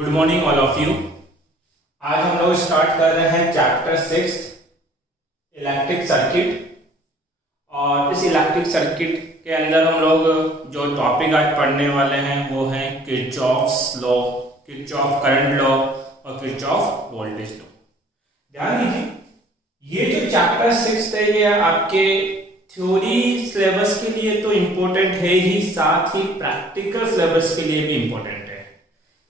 Good morning all of you. आज हम लोग स्टार्ट कर रहे हैं चैप्टर 6 इलेक्ट्रिक सर्किट। और इस इलेक्ट्रिक सर्किट के अंदर हम लोग जो टॉपिक आज पढ़ने वाले हैं वो है Kirchhoff's law, Kirchhoff current law और किरचॉफ वोल्टेज लॉ। ध्यान दीजिए, ये जो चैप्टर 6 है ये आपके थ्योरी सिलेबस के लिए तो इम्पोर्टेंट है ही, साथ ही प्रैक्टिकल सिलेबस के लिए भी इम्पोर्टेंट है।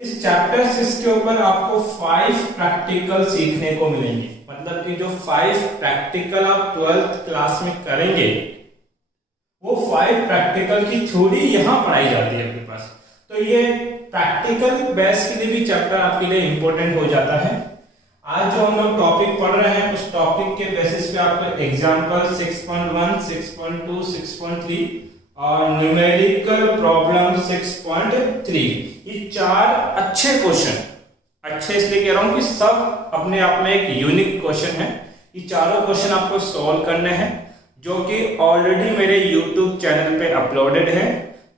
इस चैप्टर 6 के ऊपर आपको 5 प्रैक्टिकल सीखने को मिलेंगे। मतलब कि जो 5 प्रैक्टिकल आप 12th क्लास में करेंगे वो 5 प्रैक्टिकल की थ्योरी यहाँ पढ़ाई जाती है आपके पास। तो ये प्रैक्टिकल बेस के लिए भी चैप्टर आपके लिए इम्पोर्टेंट हो जाता है। आज जो हम लोग टॉपिक पढ़ रहे हैं उस टॉपिक के बेसिस पे आपको एग्जांपल 6.1, 6.2, 6.3 और न्यूमेरिकल प्रॉब्लम 6.3, ये 4 अच्छे क्वेश्चन, अच्छे इसलिए कह रहा हूं कि सब अपने आप में एक यूनिक क्वेश्चन है। ये चारों क्वेश्चन आपको सॉल्व करने हैं जो कि ऑलरेडी मेरे यूट्यूब चैनल पे अपलोडेड है।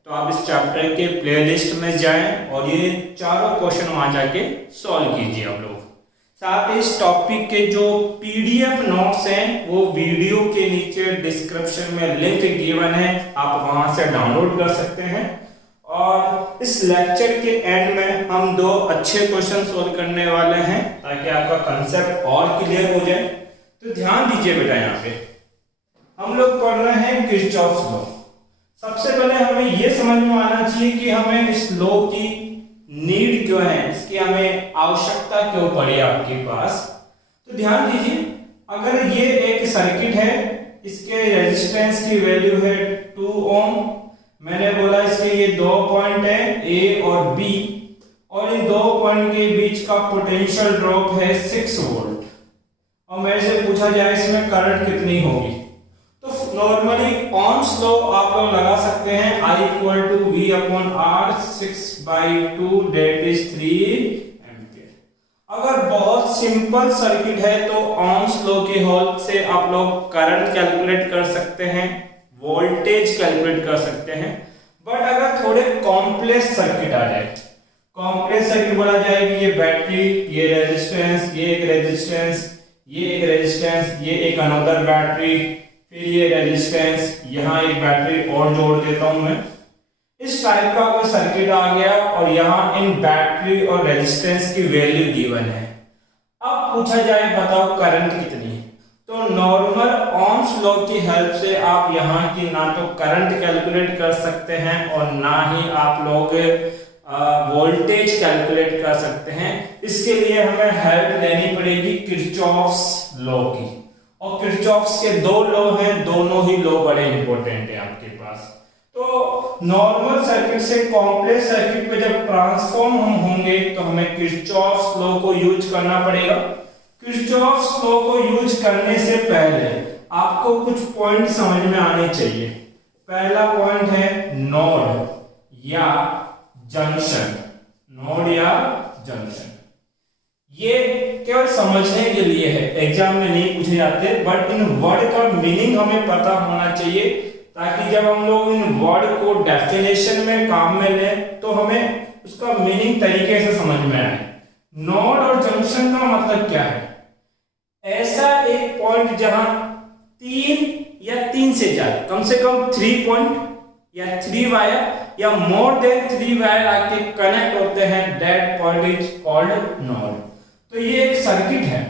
तो आप इस चैप्टर के प्लेलिस्ट में जाएं और ये चारों क्वेश्चन वहां जाके सॉल्व कीजिए आप लोग। साथ ही इस टॉपिक के जो पीडीएफ नोट्स हैं वो वीडियो के नीचे डिस्क्रिप्शन में लिंक गिवन है, आप वहां से डाउनलोड कर सकते हैं। और इस लेक्चर के एंड में हम 2 अच्छे क्वेश्चन सोल्व करने वाले हैं ताकि आपका कंसेप्ट और क्लियर हो जाए। तो ध्यान दीजिए बेटा, यहाँ पे हम लोग पढ़ रहे हैं किरचॉफ्स लॉ। सबसे पहले हमें यह समझ में आना चाहिए कि हमें इस लॉ की नीड क्यों है, इसकी हमें आवश्यकता क्यों पड़ी आपके पास। तो ध्यान दीजिए, अगर ये एक सर्किट है, इसके रेजिस्टेंस की वैल्यू है 2 ओम। मैंने बोला इसके ये 2 पॉइंट है ए और बी, और इन 2 पॉइंट के बीच का पोटेंशियल ड्रॉप है 6 वोल्ट। और मेरे से पूछा जाए इसमें करंट कितनी होगी, तो नॉर्मली ओम्स लॉ आप लोग लगा सकते हैं I = V/R 6/2 that is 3 ampere. अगर बहुत सिंपल सर्किट है तो ओम्स लॉ के हेल्प से आप लोग करंट कैलकुलेट कर सकते हैं, वोल्टेज कैलकुलेट कर सकते हैं। बट अगर थोड़े कॉम्प्लेक्स सर्किट आ जाए, कॉम्प्लेक्स सर्किट बोला जाए कि ये बैटरी, ये रेजिस्टेंस, ये एक रेजिस्टेंस, ये एक रेजिस्टेंस, ये एक अनदर बैटरी, फिर ये रेजिस्टेंस, यहाँ एक बैटरी और जोड़ देता हूं मैं। इस टाइप का कोई सर्किट आ गया और यहाँ इन बैटरी और रेजिस्टेंस की वैल्यू गिवन है। अब पूछा जाए बताओ करंट कितनी है, तो नॉर्मल ओम्स लॉ की हेल्प से आप यहाँ की ना तो करंट कैलकुलेट कर सकते हैं और ना ही आप लोग वोल्टेज कैलकुलेट कर सकते हैं। इसके लिए हमें हेल्प लेनी पड़ेगी किरचॉफ्स लॉ की। और किरचॉफ्स के 2 लॉ हैं, दोनों ही लॉ बड़े इंपॉर्टेंट है आपके पास। तो नॉर्मल सर्किट से कॉम्प्लेक्स सर्किट पे जब ट्रांसफॉर्म हम होंगे तो हमें किरचॉफ्स लॉ को यूज करना पड़ेगा। किरचॉफ्स लॉ को यूज करने से पहले आपको कुछ पॉइंट समझ में आने चाहिए। पहला पॉइंट है नोड या जंक्शन। नोड या जंक्शन ये केवल समझने के लिए है, एग्जाम में नहीं पूछे जाते, बट इन वर्ड का मीनिंग हमें पता होना चाहिए ताकि जब हम लोग इन वर्ड को डेफिनेशन में काम में लें तो हमें उसका मीनिंग तरीके से समझ में आए। नोड और जंक्शन का मतलब क्या है? ऐसा एक पॉइंट जहां 3 या 3 से ज्यादा, कम से कम 3 पॉइंट या 3 वायर या मोर देन 3 वायर आके कनेक्ट होते हैं, that point is called node. तो ये एक सर्किट है,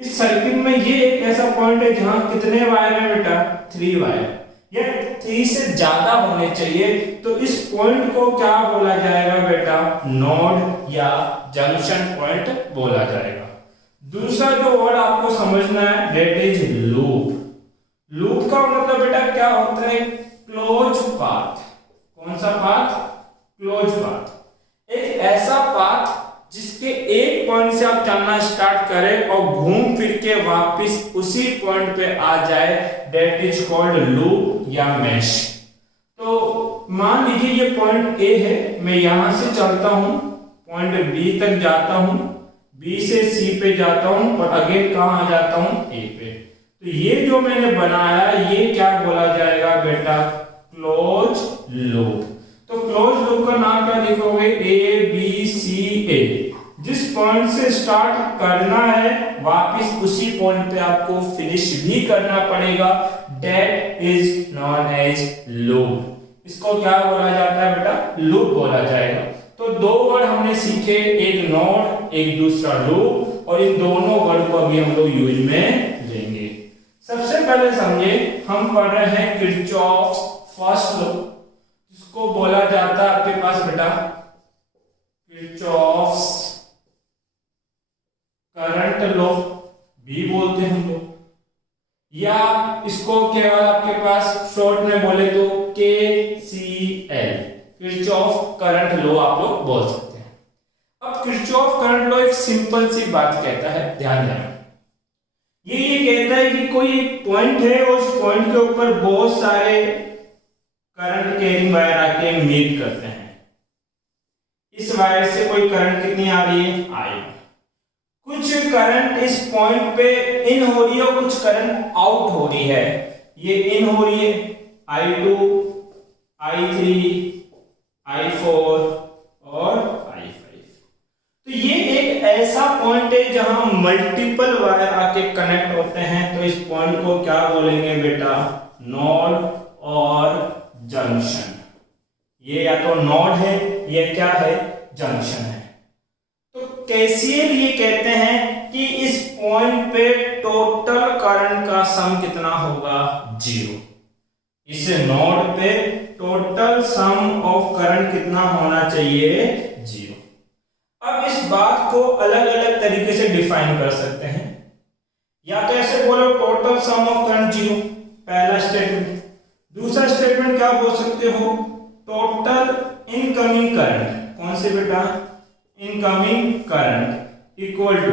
इस सर्किट में ये एक ऐसा पॉइंट है जहां कितने वायर है बेटा? 3 वायर या 3 से ज्यादा होने चाहिए। तो इस पॉइंट को क्या बोला जाएगा बेटा? नोड या जंक्शन पॉइंट बोला जाएगा। दूसरा जो वर्ड आपको समझना है दैट इज लूप। लूप का मतलब बेटा क्या होता है? Close path. कौन सा पाथ? Close path. एक ऐसा पाथ जिसके एक पॉइंट से आप चलना स्टार्ट करें और घूम फिर के वापस उसी पॉइंट पे आ जाए, दैट इज कॉल्ड लूप या मैश। तो मान लीजिए ये पॉइंट ए है, मैं यहां से चलता हूं, पॉइंट बी तक जाता हूं, बी से सी पे जाता हूं और अगेन कहां आ जाता हूं? ए पे। तो ये जो मैंने बनाया ये क्या बोला जाएगा बेटा? Close loop. तो क्लोज लूप का नाम क्या लिखोगे? ए बी सी ए, जिस पॉइंट से स्टार्ट करना है वापस उसी पॉइंट पे आपको फिनिश भी करना पड़ेगा, that is known as loop. इसको क्या बोला जाता है बेटा? लूप बोला जाएगा। तो दो वर्ड हमने सीखे, एक नोड एक दूसरा लूप, और इन दोनों वर्ड को अभी हम लोग यूज में लेंगे। सबसे पहले समझे, हम पढ़ रहे हैं किरचॉफ्स फर्स्ट लॉ, जिसको बोला जाता है आपके पास बेटा किरचॉफ्स करंट लॉ भी बोलते हैं हम लोग, या इसको केवल आपके पास शॉर्ट में बोले तो KCL, किरचॉफ करंट लॉ आप लोग बोल सकते हैं। अब किरचॉफ करंट लॉ एक सिंपल सी बात कहता है, ध्यान देना। ये कहता है कि कोई पॉइंट है, उस पॉइंट के ऊपर बहुत सारे करंट कैरिंग वायर आके मीट करते हैं। इस वायर से कोई करंट कितनी आ रही है? आई। कुछ करंट इस पॉइंट पे इन हो रही है और कुछ करंट आउट हो रही है। ये इन हो रही है I2, I3, I4 और I5। तो ये एक ऐसा पॉइंट है जहां मल्टीपल वायर आके कनेक्ट होते हैं। तो इस पॉइंट को क्या बोलेंगे बेटा? नोड और जंक्शन। ये या तो नोड है, ये क्या है? जंक्शन है। तो KCL ये कहते हैं कि इस पॉइंट पे टोटल करंट का सम कितना होगा? 0। इस नोड पे टोटल सम ऑफ करंट कितना होना चाहिए? 0। अब इस बात को अलग अलग तरीके से डिफाइन कर सकते हैं। या तो ऐसे बोलो टोटल सम ऑफ करंट 0, पहला स्टेटमेंट। दूसरा स्टेटमेंट क्या बोल सकते हो? Total incoming current. कौन से बेटा? Incoming current equal to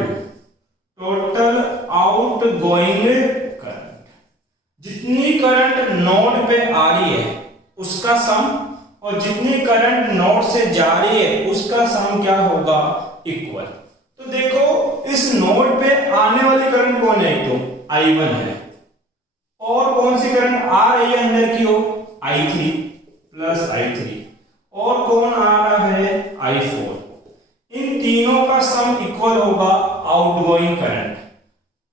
total outgoing current. जितनी करंट नोड पे आ रही है उसका सम, और जितनी करंट नोड से जा रही है उसका सम क्या होगा? इक्वल। तो देखो इस नोड पे आने वाली करंट कौन है? तो I1 है। और कौन सी करंट आ रही है अंदर की ओर? I3 plus I3। और कौन आ रहा है? I4। इन तीनों का सम इक्वल होगा आउटगोइंग करंट।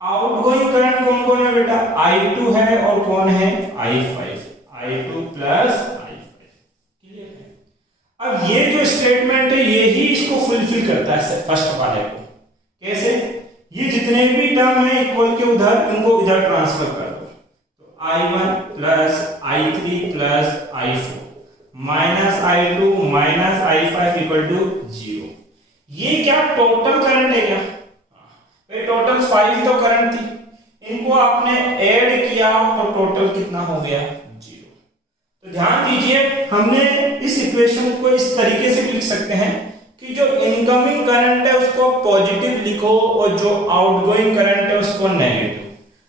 आउटगोइंग करंट कौन कौन है बेटा? I2 है और कौन है? I5। I2 plus I5। Clear है? अब ये जो स्टेटमेंट है यही इसको फुलफिल करता है फर्स्ट वाले को। कैसे? ये जितने भी टर्म है इक्वल के उधर, इनको इधर ट्रांसफर कर दो। तो I1 plus I3 plus I4 minus I2 minus I5 equal to 0। ये क्या टोटल करंट है क्या? भाई टोटल 5 तो करंट थी, इनको आपने ऐड किया तो टोटल कितना हो गया? 0। तो ध्यान दीजिए, हमने इस इक्वेशन को इस तरीके से लिख सकते हैं कि जो इनकमिंग करंट है उसको पॉजिटिव लिखो और जो आउटगोइंग करंट है उसको नेगेटिव।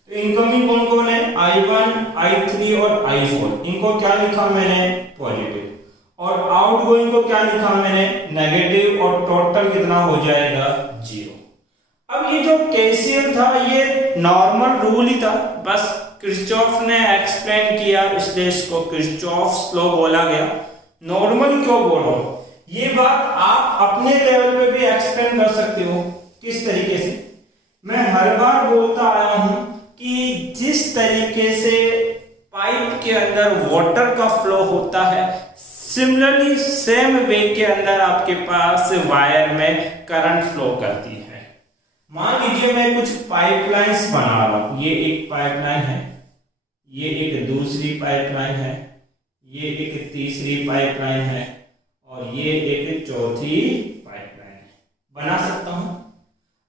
तो इनकमिंग कौन कौन है? I1, I3 और I4। इनको क्या लिखा मैंने? पॉजिटिव। और आउटगोइंग को क्या लिखा मैंने? नेगेटिव। और टोटल कितना हो जाएगा? 0। अब ये जो KCL था ये नॉर्मल रूल ही था, बस किरचॉफ ने एक्सप्लेन किया इसलिए इसको किरचॉफ्स लॉ बोला गया। नॉर्मल क्यों बोलो? ये बात आप अपने लेवल पे भी एक्सप्लेन कर सकते हो। किस तरीके से? मैं हर बार बोलता आया हूं कि जिस तरीके से पाइप के अंदर वाटर का फ्लो होता है, सिमिलरली सेम वे के अंदर आपके पास वायर में करंट फ्लो करती है। मान लीजिए मैं कुछ पाइपलाइंस बना रहा हूं। ये एक पाइपलाइन है, ये एक दूसरी पाइपलाइन है, ये एक तीसरी पाइपलाइन है और ये एक चौथी पाइपलाइन है। बना सकता हूं।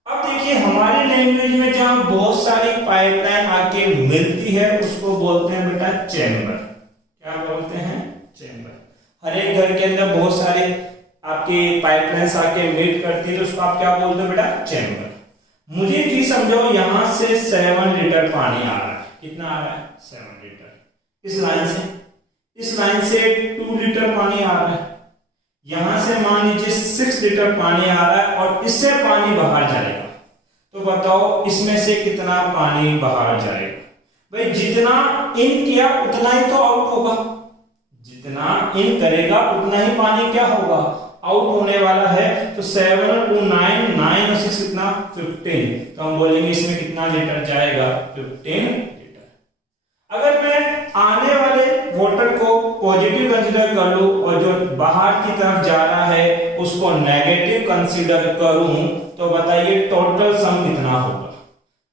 अब देखिए हमारी लैंग्वेज में जहां बहुत सारी पाइपलाइन आके मिलती है उसको बोलते हैं बेटा चैम्बर। क्या बोलते हैं? चैम्बर। हर एक घर के अंदर बहुत सारे आपके पाइपलाइंस आके मीट करती है तो उसको आप क्या बोलते हो बेटा? चैम्बर। मुझे जी समझाओ, यहां से 7 लीटर पानी आ रहा है। कितना आ रहा है? 7 लीटर। इस लाइन से 2 लीटर पानी आ रहा है। यहां से मान लीजिए 6 लीटर पानी आ रहा है और इससे पानी बाहर जाएगा। तो बताओ इसमें से कितना पानी बाहर जाएगा? भाई जितना इन किया उतना ही तो आउट होगा। जितना इन करेगा उतना ही पानी क्या होगा? आउट होने वाला है। तो 7 और 2 9, 9 और 6 कितना 15, तो हम बोलेंगे इसमें कितना लीटर जाएगा 15 लीटर। अगर मैं आने वाले वाटर को पॉजिटिव कंसीडर कर लूं और जो बाहर की तरफ जा रहा है उसको नेगेटिव कंसीडर करूं, तो बताइए टोटल सम कितना होगा।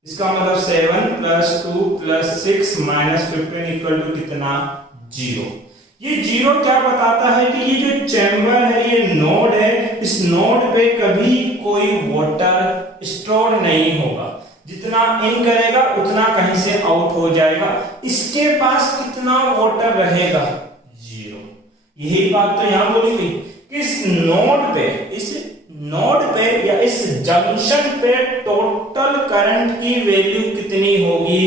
इसका मतलब 7 + 2 + 6 - 15 = कितना 0। ये 0 क्या बताता है कि ये जो चैम्बर है, ये नोड है, इस नोड पे कभी कोई वाटर स्टोर नहीं होगा। जितना इन करेगा उतना कहीं से आउट हो जाएगा। इसके पास कितना वाटर रहेगा 0। यही बात तो यहां बोली गई कि इस नोड पे या इस जंक्शन पे टोटल करंट की वैल्यू कितनी होगी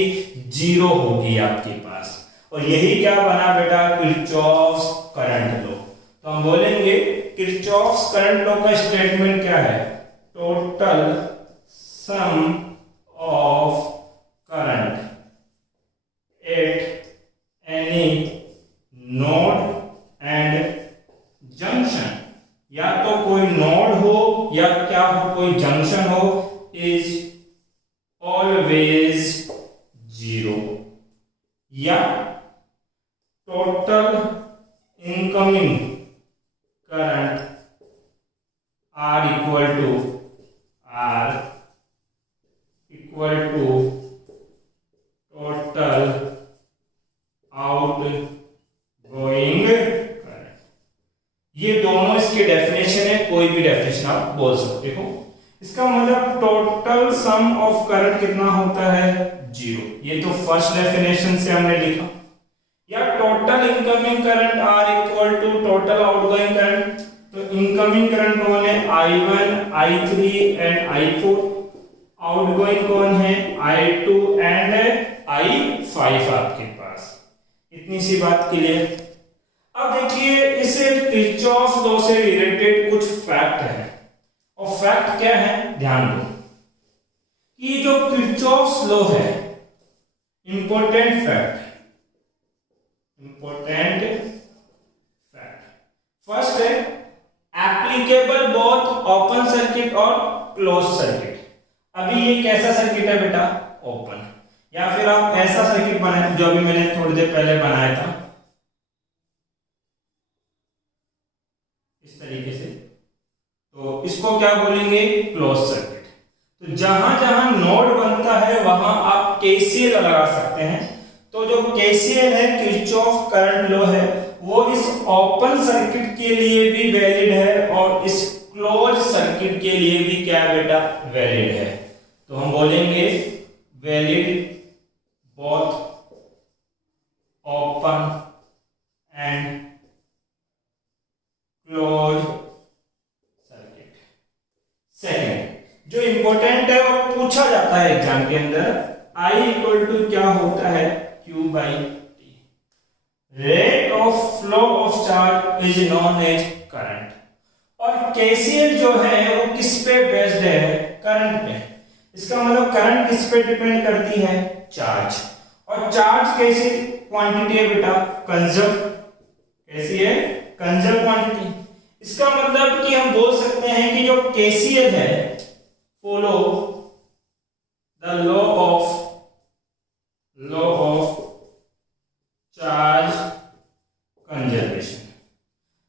0 होगी आपके पास। और यही क्या बना बेटा किरचॉफ्स करंट लॉ। तो हम बोलेंगे किरचॉफ्स करंट लॉ का स्टेटमेंट क्या है, total sum of current at any node and junction, या तो कोई नोड हो या क्या हो कोई जंक्शन हो, इज ऑलवेज 0, या total incoming current R equal to total outgoing current. ये दोनों इसके डेफिनेशन है, कोई भी डेफिनेशन आप बोल सकते हो। इसका मतलब टोटल सम ऑफ करंट कितना होता है 0। ये तो फर्स्ट डेफिनेशन से हमने लिखा। या total incoming current R equal to total outgoing current. तो इनकमिंग करंट कौन है I1, I3 and I4। Outgoing कौन है I2 एंड I5 आपके पास। इतनी सी बात क्लियर। अब देखिए इसे किरचॉफ लॉ से रिलेटेड कुछ फैक्ट है, और फैक्ट क्या है ध्यान दो कि जो किरचॉफ लॉ है, इंपॉर्टेंट फैक्ट फर्स्ट है एप्लीकेबल बोथ ओपन सर्किट और क्लोज सर्किट। अभी ये कैसा सर्किट है बेटा ओपन, या फिर आप ऐसा सर्किट बनाए जो अभी मैंने थोड़ी देर पहले बनाया था इस तरीके से, तो इसको क्या बोलेंगे क्लोज सर्किट। तो जहां जहां नोड बनता है वहां आप केसीएल लगा सकते हैं। तो जो केसीएल है किरचॉफ करंट लॉ है, वो इस ओपन सर्किट के लिए भी वैलिड है और इस क्लोज सर्किट के लिए भी क्या बेटा वैलिड है। तो हम बोलेंगे valid both open and close circuit. Second जो इंपॉर्टेंट है वो पूछा जाता है एग्जाम के अंदर, I इक्वल टू क्या होता है Q/T। Rate of flow of charge is known as current. और केसीएल जो है वो किस पे बेस्ड है करंट पे। इसका मतलब करंट किस पे डिपेंड करती है चार्ज। और चार्ज कैसी क्वांटिटी है बेटा कंजर्व, कैसी है कंजर्व क्वांटिटी। इसका मतलब कि हम बोल सकते हैं कि जो केसीएल है follow the law of charge conservation.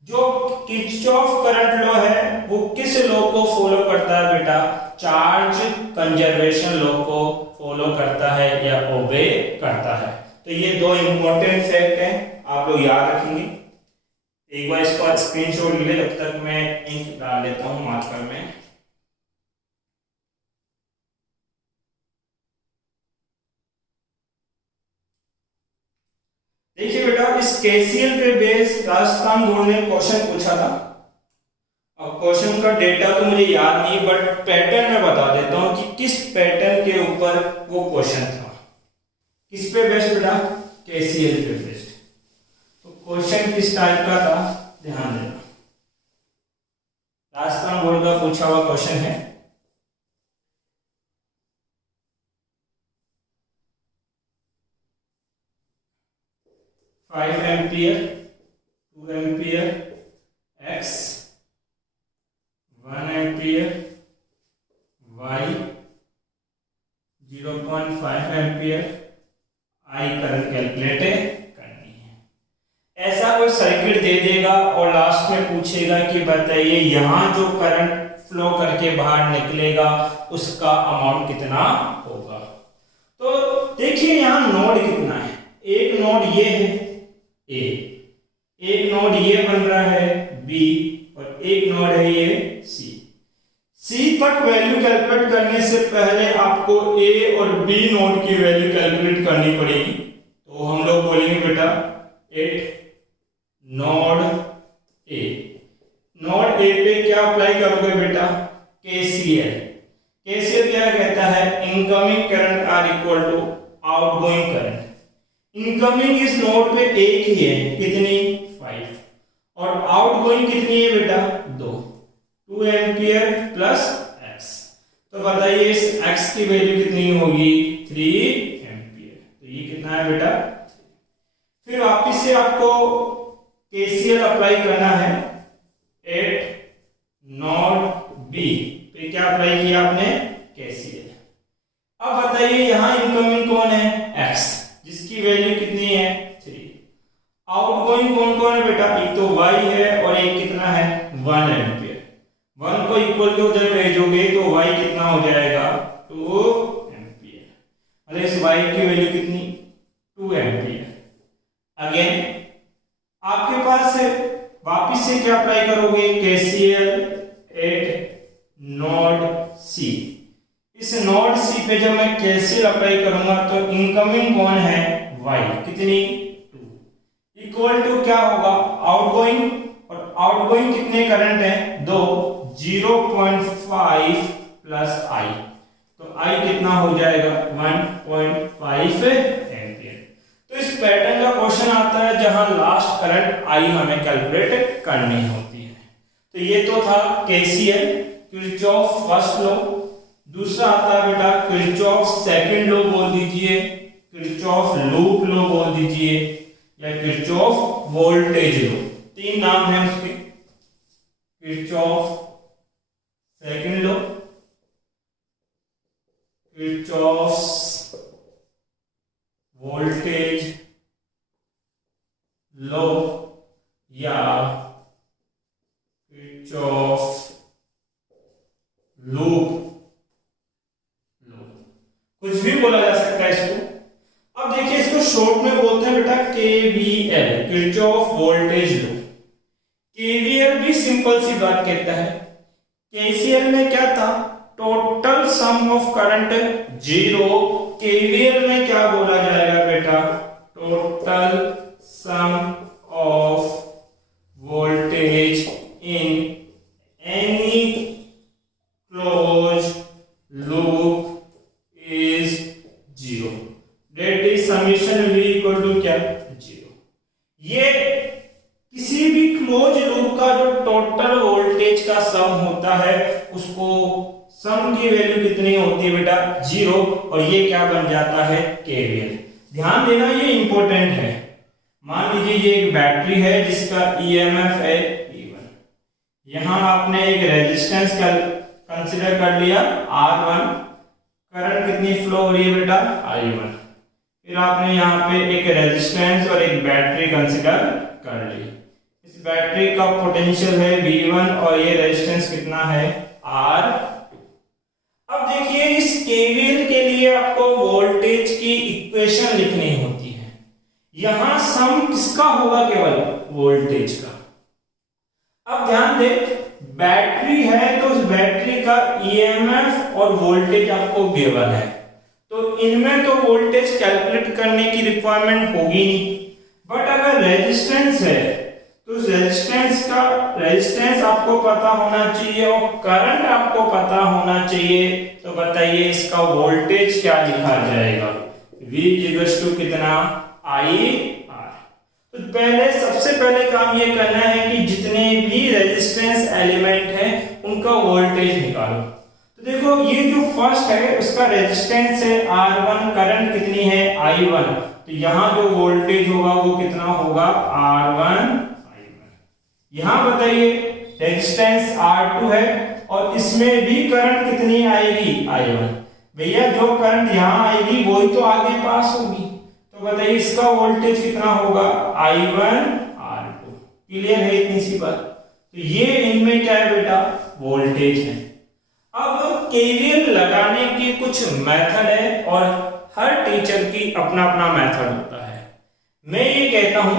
जो किरचॉफ करंट लॉ है वो किस लॉ को फॉलो करता है बेटा चार्ज कंजर्वेशन लॉ को फॉलो करता है या ओबे करता है। तो ये दो इंपॉर्टेंट फैक्ट हैं, आप लोग याद रखेंगे। एक बार इसका स्क्रीनशॉट ले ले, जब तक मैं इंक डाल लेता हूं मार्कर में। देखिए बेटा इस केसीएल पे बेस राजस्थान बोर्ड ने क्वेश्चन पूछा था। अब क्वेश्चन का डेटा तो मुझे याद नहीं, बट पैटर्न मैं बता देता हूं कि किस पैटर्न के ऊपर वो क्वेश्चन था। किस पे बेस्ड बेटा केसीएल पे बेस्ड। तो क्वेश्चन किस टाइप का था ध्यान देना, राजस्थान बोर्ड का पूछा हुआ क्वेश्चन है। Five ampere 2 ampere x y 0.5 ampere, I current calculate करनी है। ऐसा कोई सर्किट दे देगा और लास्ट में पूछेगा कि बताइए यहाँ जो करंट फ्लो करके बाहर निकलेगा उसका अमाउंट कितना होगा। तो देखिए यहाँ नोड कितना है, एक नोड ये है A, एक नोड ये बन रहा है B और एक नोड है ये C तक वैल्यू कैलकुलेट करने से पहले आपको A और B नोड की वैल्यू कैलकुलेट करनी पड़ेगी। तो हम लोग बोलेंगे बेटा eight node A, node A पे क्या अप्लाई करोगे बेटा, KCL। KCL क्या कहता है, incoming current are equal to outgoing current. Incoming इस नोड पे एक ही है, कितनी 5, और आउटगोइंग कितनी है बेटा 2 एम्पियर प्लस x। तो बताइए इस x की वैल्यू कितनी होगी 3 एम्पियर। तो ये कितना है बेटा। फिर वापिस से आपको KCL अप्लाई करना है एट नोड B पे। क्या अप्लाई किया आपने, KCL। अब बताइए यहां इनकमिंग कौन है, x, जिसकी वैल्यू कितनी है 3। आउटगोइंग कौन कौन है बेटा, एक तो y है और एक कितना है 1 एम्पियर। 1 को इक्वल टू उधर भेजोगे तो y कितना हो जाएगा 2 एम्पियर, मतलब इस y की वैल्यू कितनी 2 एम्पियर। अगेन आपके पास वापिस से क्या अप्लाई करोगे, KCL एट नोड C। इस नोड C पे जब मैं KCL अप्लाई करूंगा तो इनकमिंग कौन है y, कितनी 2, इक्वल टू क्या होगा आउटगोइंग, और आउटगोइंग कितने करंट है 2, 0.5 प्लस I, तो I कितना हो जाएगा 1.5 एम्पियर। तो इस पैटर्न का क्वेश्चन आता है जहां लास्ट करंट I हमें कैलकुलेट करनी होती है। तो ये तो था KCL, किरचॉफ फर्स्ट लॉ। दूसरा आता है बेटा किरचॉफ सेकंड लॉ बोल दीजिए, किरचॉफ लूप लॉ बोल दीजिए, या किरचॉफ वोल्टेज लॉ। तीन नाम हैं उसके, Kirchhoff second law, Kirchhoff voltage law, या किरचॉफ लूप लो, कुछ भी बोला जा सकता है इसको। अब देखिए इसको शॉर्ट में बोलते हैं बेटा KVL, किरचॉफ वोल्टेज लो। KVL भी सिंपल सी बात कहता है। KCL में क्या था, total sum of current 0, KVL में क्या बोला जाएगा बेटा, total sum of voltage in any closed loop is 0, that is summation will be equal to क्या 0। ये किसी भी क्लोज लूप का जो टोटल वोल्टेज का सम होता है उसको सम की वैल्यू कितनी होती है बेटा 0, और ये क्या बन जाता है KVL। ध्यान देना ये इंपॉर्टेंट है। मान लीजिए ये एक बैटरी है जिसका EMF है E1, यहां आपने एक रेजिस्टेंस कंसिडर कर लिया R1, करंट कितनी फ्लो हो रही है बेटा I1। फिर आपने यहाँ पे एक रेजिस्टेंस और एक बैटरी कंसिडर कर ली। इस बैटरी का पोटेंशियल है V1 और ये रेजिस्टेंस कितना है R2। अब देखिए इस KVL के लिए आपको वोल्टेज की इक्वेशन लिखनी होती है। यहां सम किसका होगा, केवल वोल्टेज का। अब ध्यान दें बैटरी है तो उस बैटरी का EMF और वोल्टेज आपको गिवन है, तो इनमें तो वोल्टेज कैलकुलेट करने की रिक्वायरमेंट होगी नहीं। बट अगर रेजिस्टेंस है तो उस रेजिस्टेंस आपको पता होना चाहिए और करंट आपको पता होना चाहिए। तो बताइए इसका वोल्टेज क्या लिखा जाएगा, V कितना IR। तो सबसे पहले काम ये करना है कि जितने भी रेजिस्टेंस एलिमेंट हैं उनका वोल्टेज निकालो। तो देखो ये जो फर्स्ट है उसका रेजिस्टेंस है R1, करंट कितनी है I1, तो यहां जो वोल्टेज होगा वो कितना होगा R1 I1। यहां बताइए रेजिस्टेंस R2 है और इसमें भी करंट कितनी आएगी, I1। भैया जो करंट यहाँ आएगी वही तो आगे पास होगी, तो बताइए इसका वोल्टेज कितना होगा, I1R2। क्लियर है इतनी सी बात। तो ये इनमें क्या है बेटा, वोल्टेज है। अब केवीएल लगाने की कुछ मेथड है और हर टीचर की अपना अपना मेथड होता है। मैं ये कहता हूं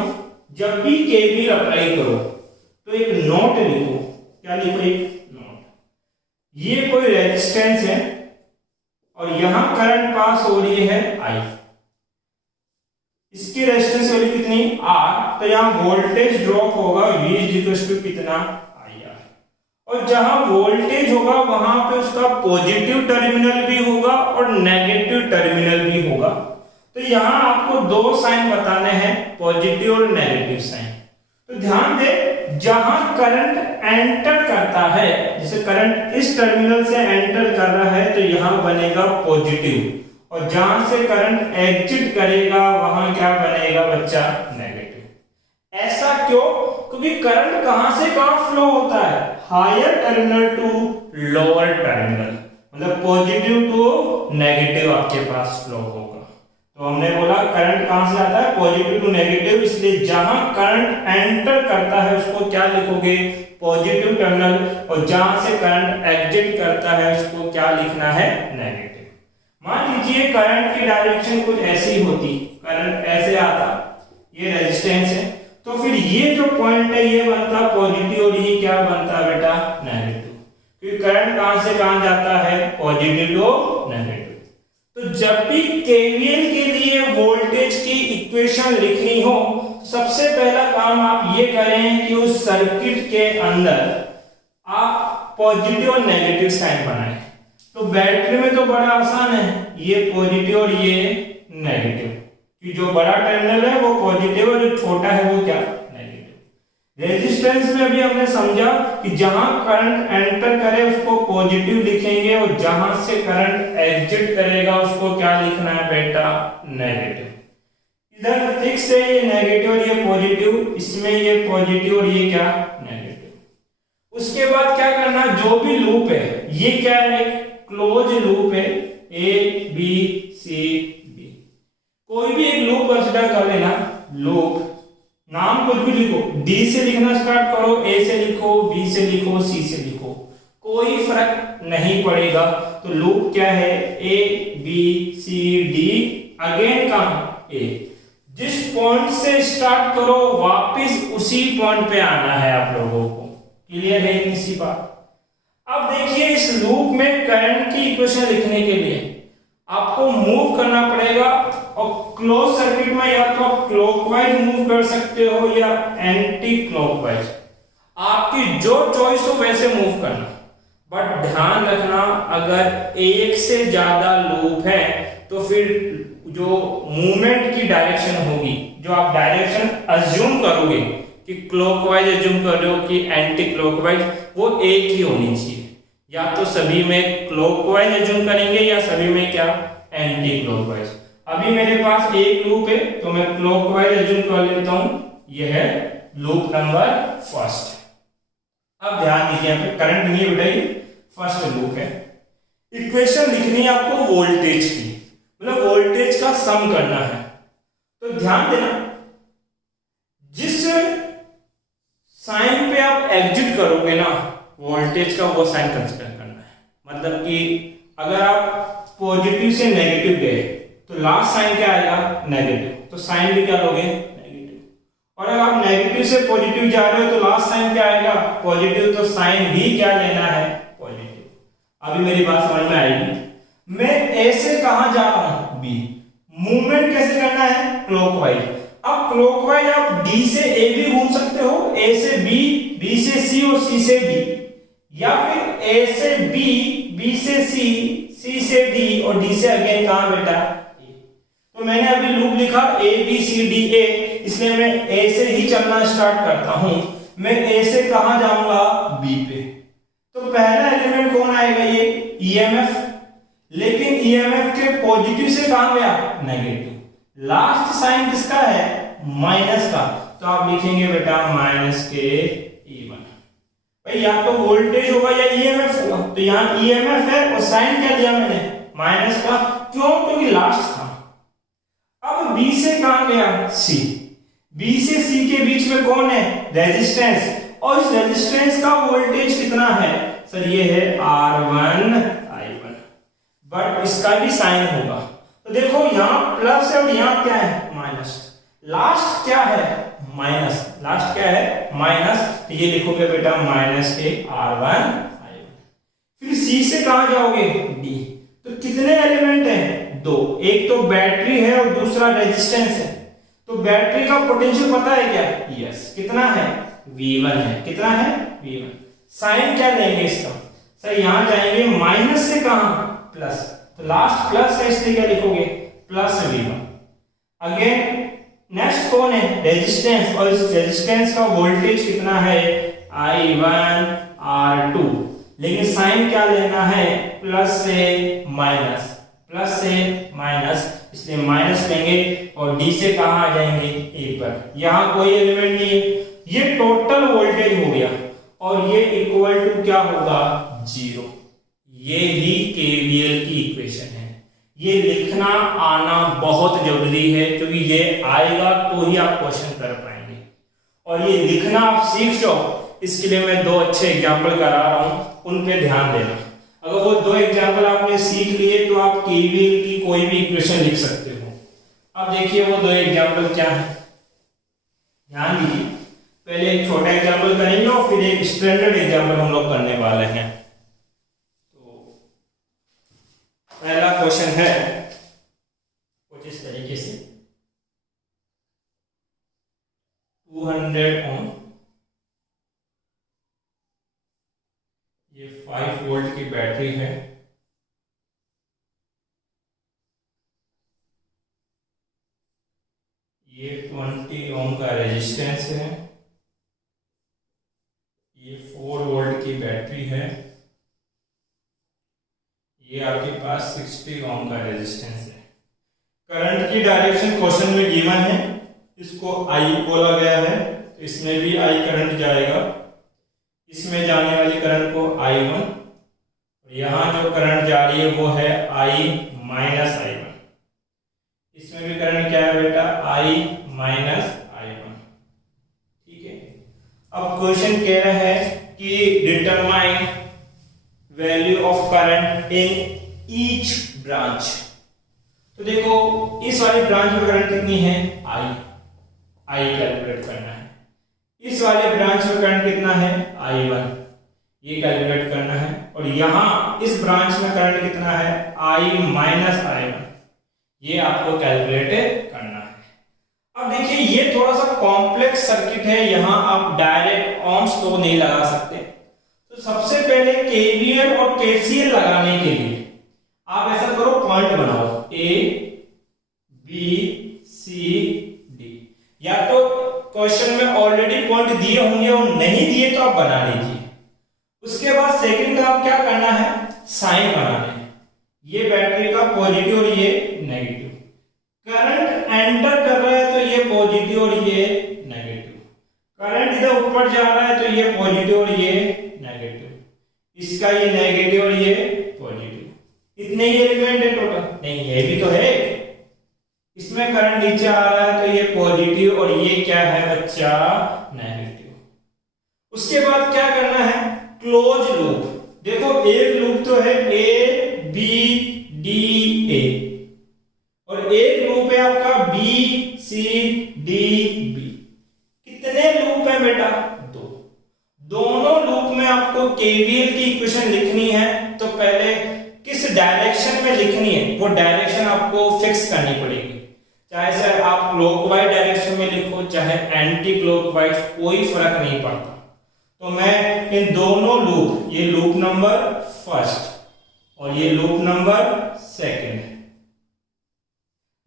जब भी केवीएल अप्लाई करो तो एक नोट लिखो। क्या लिखो, एक नोट। ये कोई रेजिस्टेंस है और यहां करंट पास हो रही है I, इसकी रेजिस्टेंस वैल्यू कितनी, R, तो यहां वोल्टेज ड्रॉप होगा V कितना, IR। और जहां वोल्टेज होगा वहां पे उसका पॉजिटिव टर्मिनल भी होगा और नेगेटिव टर्मिनल भी होगा। तो यहां आपको दो साइन बताने हैं, पॉजिटिव और नेगेटिव साइन। तो ध्यान दे, जहां करंट एंटर करता है, जैसे करंट इस टर्मिनल से एंटर कर रहा है तो यहां बनेगा पॉजिटिव, और जहां से करंट एग्जिट करेगा वहां क्या बनेगा बच्चा, नेगेटिव। ऐसा क्यों, क्योंकि करंट कहां से कहां फ्लो होता है, higher terminal to lower terminal, मतलब पॉजिटिव टू नेगेटिव आपके पास फ्लो होगा। तो हमने बोला करंट कहां से आता है, पॉजिटिव टू नेगेटिव, इसलिए जहां करंट एंटर करता है उसको क्या लिखोगे, पॉजिटिव टर्मिनल, और जहां से करंट एग्जिट करता है उसको क्या लिखना है, नेगेटिव। मान लीजिए करंट की डायरेक्शन कुछ ऐसी होती, करंट ऐसे आता, ये रेजिस्टेंस है, तो फिर ये जो पॉइंट है ये बनता पॉजिटिव और ये क्या बनता बेटा, नेगेटिव। क्योंकि करंट कहां से कहां जाता है, पॉजिटिव टू नेगेटिव। तो जब भी केवीएल के लिए वोल्टेज की इक्वेशन लिखनी हो, सबसे पहला काम आप ये करें कि उस सर्किट के अंदर आप पॉजिटिव और नेगेटिव साइन बनाएं। तो बैटरी में तो बड़ा आसान है, ये पॉजिटिव और ये नेगेटिव, कि जो बड़ा टर्मिनल है वो पॉजिटिव और जो छोटा है वो क्या, नेगेटिव। रेजिस्टेंस में भी हमने समझा कि जहां करंट एंटर करे उसको पॉजिटिव लिखेंगे और जहां से करंट एग्जिट करेगा उसको क्या लिखना है बेटा, नेगेटिव। इधर फिक्स है ये नेगेटिव और ये पॉजिटिव, इसमें ये पॉजिटिव और ये क्या, नेगेटिव। उसके बाद क्या करना, जो भी लूप है ये क्या है, क्लोज लूप है, A B C D, कोई भी एक लूप कंसीडर कर लेना। लूप नाम कुछ भी लिखो, D से लिखना स्टार्ट करो, A से लिखो, B से लिखो, C से लिखो, कोई फर्क नहीं पड़ेगा। तो लूप क्या है, A B C D, again कहां, A। जिस पॉइंट से स्टार्ट करो वापस उसी पॉइंट पे आना है आप लोगों को। क्लियर है इसी बात। अब देखिए इस लूप में करंट की इक्वेशन लिखने के लिए आपको मूव करना पड़ेगा, और क्लोज सर्किट में या तो आप क्लॉकवाइज मूव कर सकते हो या एंटी क्लॉकवाइज, आपकी जो चॉइस हो वैसे मूव करना। बट ध्यान रखना अगर एक से ज्यादा लूप है तो फिर जो मूवमेंट की डायरेक्शन होगी, जो आप डायरेक्शन अज्यूम करोगे कि क्लॉकवाइज अज्यूम कर रहे हो कि एंटी क्लॉकवाइज, वो एक ही होनी चाहिए। या तो सभी में क्लॉकवाइज अज्यूम करेंगे या सभी में क्या, एंटी क्लॉकवाइज। अभी मेरे पास एक लूप है तो मैं क्लॉकवाइज अज्यूम कर लेता हूं, यह है लूप नंबर फर्स्ट। अब ध्यान दीजिए यहाँ पे करंट नहीं है बेटा, ये फर्स्ट लूप है। इक्वेशन लिखनी है आपको वोल्टेज की, मतलब वोल्टेज का सम करना है। तो ध्यान देना, जिस साइन पे आप एग्जिट करोगे ना वोल्टेज का, वो साइन कंसीडर करना है। मतलब कि अगर आप पॉजिटिव से नेगेटिव गए तो लास्ट साइन क्या आएगा, नेगेटिव, तो साइन भी क्या लोगे, नेगेटिव। और अगर आप नेगेटिव से पॉजिटिव जा रहे हो तो लास्ट साइन क्या आएगा, पॉजिटिव, तो साइन भी क्या लेना है, पॉजिटिव। अभी मेरी बात समझ में आएगी। मैं ए से कहां जा रहा हूं, बी। मूवमेंट कैसे करना है, क्लॉकवाइज। अब क्लॉकवाइज आप डी से ए भी घूम सकते हो, ए से बी, बी से सी और सी से डी, या फिर ए से बी, बी से सी, सी से डी और डी से अगेन कहां बेटा, ए। तो मैंने अभी लूप लिखा A B C D A, इसलिए मैं ए से ही चलना स्टार्ट करता हूं। मैं ए से कहां जाऊंगा, बी पे। तो पहला एलिमेंट कौन आएगा, ये ईएमएफ, लेकिन ईएमएफ के पॉजिटिव से कहां गया, नेगेटिव। लास्ट साइन किसका है, माइनस का, तो आप लिखेंगे बेटा माइनस के E1। भाई या तो वोल्टेज होगा या ईएमएफ होगा, तो यहाँ ईएमएफ है और साइन क्या दिया मैंने माइनस का, क्यों, क्योंकि लास्ट था। अब बी से कहां गया सी, बी से सी के बीच में कौन है रेजिस्टेंस, और इस रेजिस्टेंस का वोल्टेज कितना है सर, ये है R1 I1, बट इसका भी साइन होगा। तो देखो यहाँ प्लस है और यहाँ क्या है माइनस, लास्ट क्या है माइनस, लास्ट क्या है माइनस, तो ये लिखोगे बेटा माइनस के R1 I1। फिर सी से कहां जाओगे डी, तो कितने एलिमेंट हैं दो, एक तो बैटरी है और दूसरा रेजिस्टेंस है। तो बैटरी का पोटेंशियल पता है क्या, यस, कितना है V1 है, कितना है V1। साइन क्या लेंगे इसका सर, यहां जाएंगे माइनस से कहां प्लस, तो लास्ट प्लस है इसलिए क्या लिखोगे प्लस V1। अगेन नेक्स्ट कौन है रेजिस्टेंस, और इस रेजिस्टेंस का वोल्टेज कितना है I1 R2, लेकिन साइन क्या लेना है प्लस से माइनस, प्लस से माइनस, इसलिए माइनस लेंगे और डी से कहां आ जाएंगे ए पर, यहां कोई एलिमेंट नहीं है, ये टोटल वोल्टेज हो गया और ये इक्वल टू क्या होगा 0। ये ही केवीएल की इक्वेशन है, ये लिखना आना बहुत जरूरी है, क्योंकि ये आएगा तो ही आप क्वेश्चन कर पाएंगे, और ये लिखना आप सीख जाओ। इसके लिए मैं 2 अच्छे एग्जाम्पल करा रहा हूं, उन पे ध्यान देना। अगर वो 2 एग्जाम्पल आपने सीख लिए तो आप केवीएल की कोई भी इक्वेशन लिख सकते हो। अब देखिए वो 2 एग्जाम्पल क्या है, ध्यान दीजिए। पहले एक छोटा एग्जाम्पल करेंगे और फिर एक स्टैंडर्ड एग्जाम्पल हम लोग करने वाले हैं। तो पहला क्वेश्चन है कुछ इस तरीके से, 200 ओम, ये 5 वोल्ट की बैटरी है, ये 20 ओम का रेजिस्टेंस है, ये 4 वोल्ट की बैटरी है, ये आपके पास 60 ओम का रेजिस्टेंस है। करंट की डायरेक्शन क्वेश्चन में गिवन है, इसको आई बोला गया है, तो इसमें भी आई करंट जाएगा, इसमें जाने वाली करंट को I1, यहां जो करंट जा रही है वो है I माइनस I1, इसमें भी करंट क्या है बेटा I माइनस I1, ठीक है। अब क्वेश्चन कह रहा है कि determine value of current in each branch. तो देखो इस वाली ब्रांच में करंट कितनी है I कैलकुलेट करना है, इस वाले ब्रांच में करंट कितना है I1, ये कैलकुलेट करना है, और यहां इस ब्रांच में करंट कितना है I माइनस I1, ये आपको कैलकुलेट करना है। अब देखिए ये थोड़ा सा कॉम्प्लेक्स सर्किट है, यहां आप डायरेक्ट ohms तो नहीं लगा सकते, तो सबसे पहले केवीएल और केसीएल लगाने के लिए आप ऐसा करो, पॉइंट बनाओ A B C D, या तो क्वेश्चन में ऑलरेडी पॉइंट दिए होंगे और नहीं दिए तो आप बना लीजिए। उसके बाद सेकंड काम क्या करना है, साइन बनाना है, ये बैटरी का पॉजिटिव और ये नेगेटिव, करंट एंटर कर रहा है तो ये पॉजिटिव और ये नेगेटिव, करंट इधर ऊपर जा रहा है तो ये पॉजिटिव और ये नेगेटिव, इसका ये नेगेटिव और ये पॉजिटिव, इतने ही एलिमेंट है टोटल, नहीं ये भी तो है, इसमें करंट नीचे आ रहा है तो ये पॉजिटिव और ये क्या है बच्चा नेगेटिव। उसके बाद क्या करना है, क्लोज लूप, देखो एक लूप तो है A B D A, और एक लूप है आपका B C D B, कितने लूप है बेटा 2, दोनों लूप में आपको केवीएल की इक्वेशन लिखनी है, तो पहले किस डायरेक्शन में लिखनी है वो डायरेक्शन आपको फिक्स करनी पड़ेगी, चाहे सर आप क्लॉकवाइज डायरेक्शन में लिखो चाहे एंटी क्लॉकवाइज, कोई फर्क नहीं पड़ता। तो मैं इन दोनों लूप, ये लूप नंबर फर्स्ट और ये लूप नंबर सेकंड,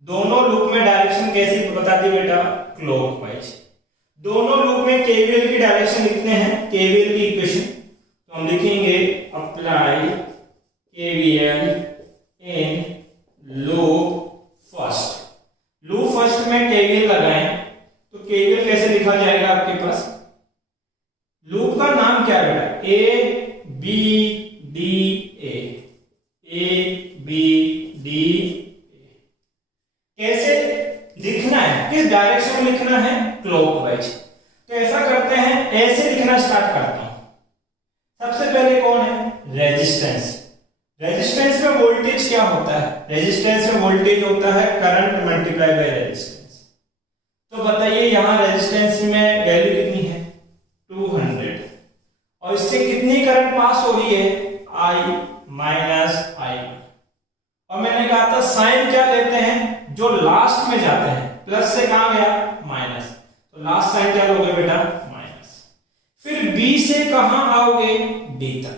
दोनों लूप में डायरेक्शन कैसी बताती बेटा क्लॉकवाइज, दोनों लूप में केवीएल की डायरेक्शन लिखते हैं, केवीएल की इक्वेशन, तो हम लिखेंगे apply KVL in loop first, loop first में केवीएल लगाएं तो केवीएल कैसे लिखा जाएगा आपके पास, लूप का नाम क्या है बेटा ए बी डी। कैसे लिखना है, किस डायरेक्शन में लिखना है, क्लॉकवाइज। तो ऐसा करते हैं, ऐसे लिखना स्टार्ट करता हूं। सबसे पहले कौन है, रेजिस्टेंस। रेजिस्टेंस में वोल्टेज क्या होता है, रेजिस्टेंस में वोल्टेज होता है करंट मल्टीप्लाई बाय रेजिस्टेंस। तो बताइए यहां रेजिस्टेंस में वैल्यू कितनी है, 200, और इससे कितनी करंट पास हो रही है, I माइनस I1। और मैंने कहा था साइन क्या लेते हैं, जो लास्ट में जाते हैं, प्लस से कहां गया, माइनस, तो लास्ट साइन क्या लोगे बेटा, माइनस। फिर B से कहां आओगे, D तक।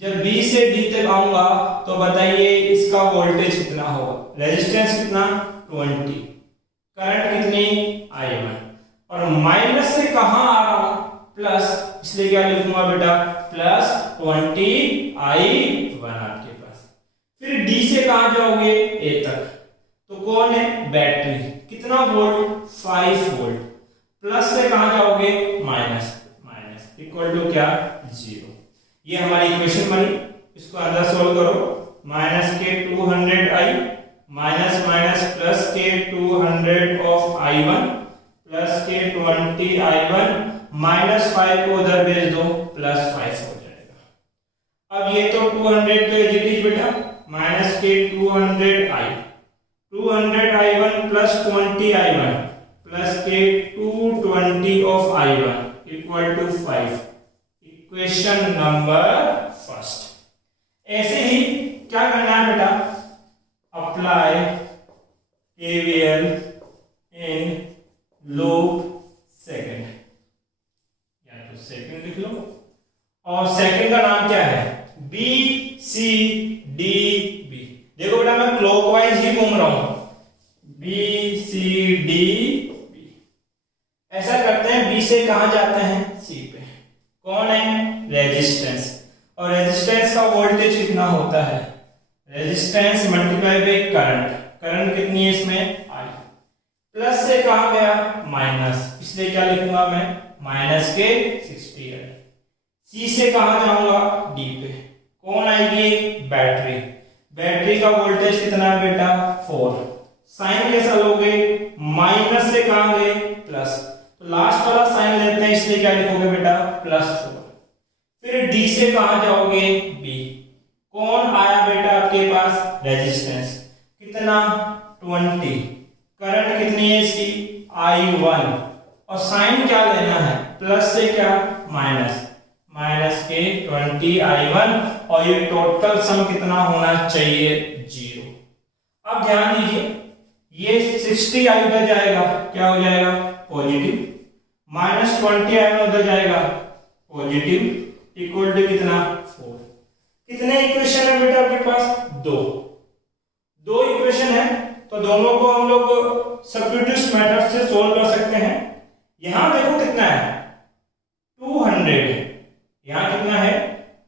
जब B से D तक आऊंगा तो बताइए इसका वोल्टेज कितना होगा, रेजिस्टेंस कितना, 20, करंट कितनी, I1, और माइनस से कहां आ रहा हूं, प्लस, इसलिए क्या लिखूंगा बेटा, प्लस 20 I1 आपके पास। फिर D से कहां जाओगे, A तक, तो कौन है, बैटरी, कितना वोल्ट, 5 वोल्ट, प्लस से कहां जाओगे, माइनस, माइनस इक्वल टू क्या, 0। ये हमारी इक्वेशन बनी, इसको अंदर सोल्व करो, माइनस के 200i माइनस माइनस प्लस के 200 ऑफ I1 प्लस के 20i1 माइनस 5 को उधर भेज दो, प्लस 5 हो जाएगा। अब ये तो 200 तो एज इट इज बेटा, माइनस के 200i1 प्लस 20i1 प्लस के 220 of I1 equal to 5। Equation number first. ऐसे ही क्या करना है बेटा, apply KVL in loop second, या तो सेकंड लिख लो, और सेकंड का नाम क्या है, B C D B। देखो बेटा मैं क्लॉकवाइज ही घूम रहा हूं, B C D B। ऐसा करते हैं, B से कहां जाते हैं, C पे, कौन है, रेजिस्टेंस, और रेजिस्टेंस का वोल्टेज कितना होता है, resistance multiply by current, current कितनी है इसमें, I, प्लस से कहां गया, माइनस, इसलिए क्या लिखूंगा मैं, माइनस के 60 है। C से कहां जाऊंगा, D पे, कौन आएगी, बैटरी, बैटरी का वोल्टेज कितना है बेटा, 4। साइन कैसा लोगे, माइनस से कहां गए, प्लस, तो लास्ट वाला साइन लेते हैं, इसलिए क्या लिखोगे बेटा, प्लस 4। फिर D से कहां जाओगे, B, कौन आया बेटा आपके पास, रेजिस्टेंस, कितना, 20, करंट कितनी है इसकी, I1, और साइन क्या लेना है, प्लस से क्या, माइनस, माइनस के 20i1, और ये टोटल सम कितना होना चाहिए, 0। अब ध्यान दीजिए, ये 60i उधर जाएगा, क्या हो जाएगा, पॉजिटिव, माइनस 20i1 उधर जाएगा, पॉजिटिव, इक्वल टू कितना, 4। कितने इक्वेशन है बेटा आपके पास, दो इक्वेशन है, तो दोनों को हम लोग सब्स्टिट्यूशन मेथड से सोल्व कर सकते हैं। यहां देखो कितना है, 200, यहां कितना है,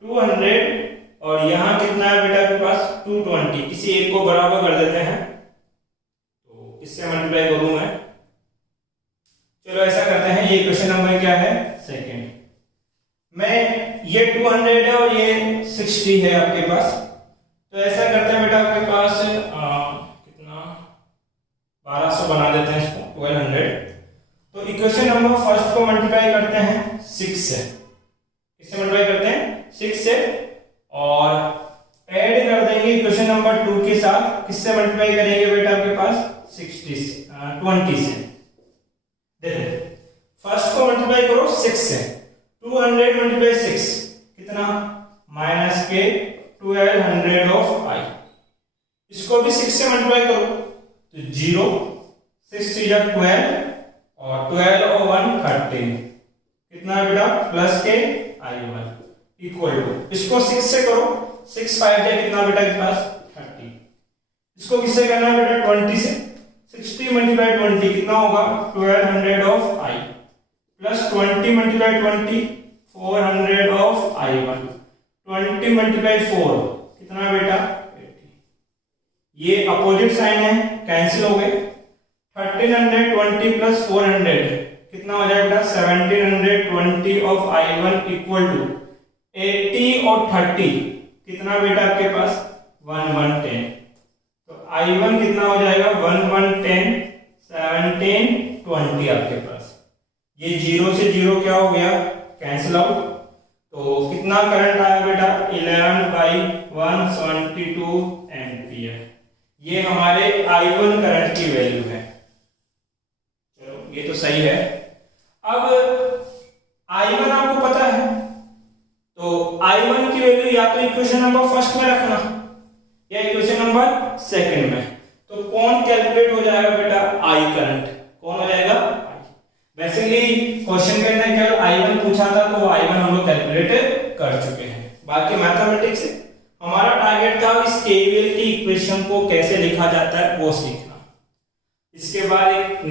200, और यहां कितना है बेटा आपके पास, 220। किसी एक को बराबर कर देते हैं, तो इससे मल्टीप्लाई करूं मैं, चलो ऐसा करते हैं, ये क्वेश्चन नंबर क्या है, सेकंड में, ये 200 है और ये 60 है आपके पास। तो ऐसा करते हैं बेटा आपके पास कितना, 1200 बना देते हैं इसको, 1200। तो इक्वेशन नंबर फर्स्ट को मल्टीप्लाई करते हैं 6 से, इससे मल्टीप्लाई करते हैं 6 से, और ऐड कर देंगे इक्वेशन नंबर 2 के साथ, किससे मल्टीप्लाई करेंगे बेटा आपके पास, 20 से। देखो फर्स्ट को मल्टीप्लाई करो 6 से, 200 मल्टीप्लाई 6 कितना, माइनस के 1200 ऑफ I। इसको भी 6 से मल्टीप्लाई करो तो 0, 6 3 जा 12, और 12 और 1 13, कितना बेटा, प्लस के I1 इक्वल टू, इसको 6 से करो, 6 5 जा कितना बेटा के पास, 30। इसको किससे करना है बेटा, 20 से, 60 मल्टीप्लाई 20 कितना होगा, 1200 of I, plus 20 multiply 20 400 of I1, 20 multiply 4 कितना बेटा, 80। ये अपोजिट साइन है, कैंसिल हो गए, 1320 प्लस 400 कितना हो जाएगा, 1720 ऑफ I1 इक्वल टू 80 और 30 कितना बेटा आपके पास, गया, कैंसिल आउट। तो कितना करंट आया बेटा, 11/172 एम्पियर। ये हमारे I1 करंट की वैल्यू है। चलो ये तो सही है। अब I1 आपको पता है, तो I1 की वैल्यू या तो इक्वेशन नंबर फर्स्ट में रखना या इक्वेशन नंबर सेकंड में। तो कौन कैलकुलेट हो जाएगा बेटा, I करंट कौन हो जाएगा, बेसिकली क्वेश्चन के अंदर केवल I1 पूछा था, तो वो I1 हम लोग कैलकुलेट कर चुके हैं। बाकी मैथमेटिक्स हमारा टारगेट था इस KVL की इक्वेशन को कैसे लिखा जाता है वो सीखना। इसके बाद एक